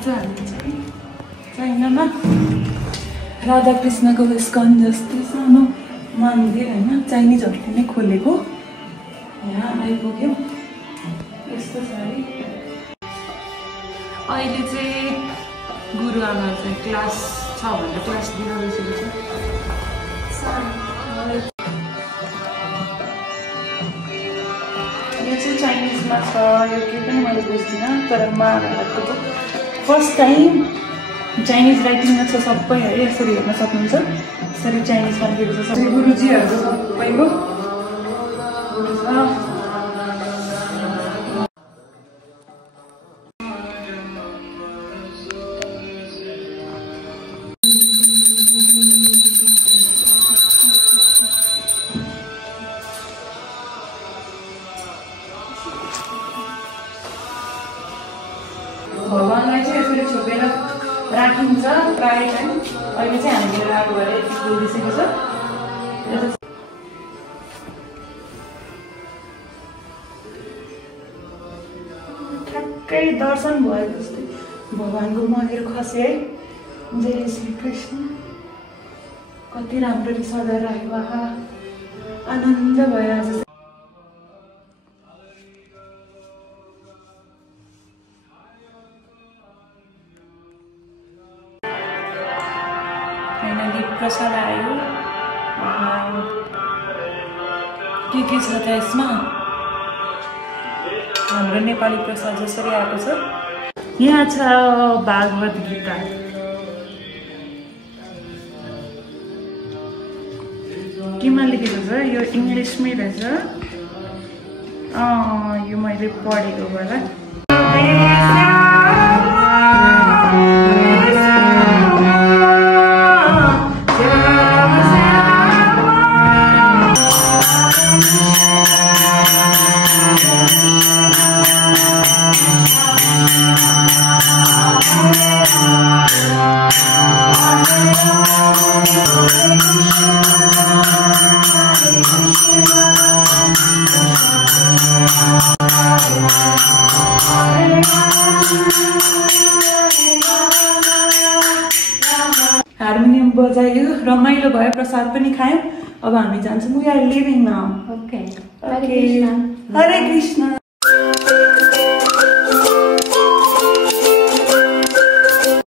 आज हामी चाहिँ चाइनामा राधाकृष्णको इस्कन जस्तै सानो मन्दिर होइन चाइनिजहरूले नै खोलेको यहाँ आइपुग्यौँ। यस्तो छ है। अहिले चाहिँ गुरुआमा चाहिँ क्लास छ भनेर क्लास दिएर बसेको छ। यो चाहिँ चाइनिजमा छ, यो केही पनि मैले बुझ्दिनँ, तर महाभारतको चाहिँ फर्स्ट टाइम चाइनिज राइटिङमा छ सबै है। यसरी हेर्न सक्नुहुन्छ, यसरी चाइनिजमा लेखेको छ सबै। गुरुजीहरू सबैको भगवानलाई चाहिँ यसरी छोपेर राखिन्छ प्राय टाइम। अहिले चाहिँ हामीले आएको भएर यति बोलिसकेको छ। ठ्याक्कै दर्शन भयो जस्तै भगवानको मन्दिर खसे है। जय श्री कृष्ण। कति राम्ररी सजाएर राखेको, आहा आनन्द भयो आज। फाइनली प्रसाद आयो। के छ त यसमा? हाम्रो नेपाली प्रसाद जसरी आएको छ। यहाँ छ भागवत गीता। केमा लेखेको छ? यो इङ्ग्लिसमै रहेछ। यो मैले पढेको होला। हार्मोनियम बजायो, रमाइलो भयो, प्रसाद पनि खायौँ। अब हामी जान्छौँ। We are leaving now. Okay, Hare Krishna.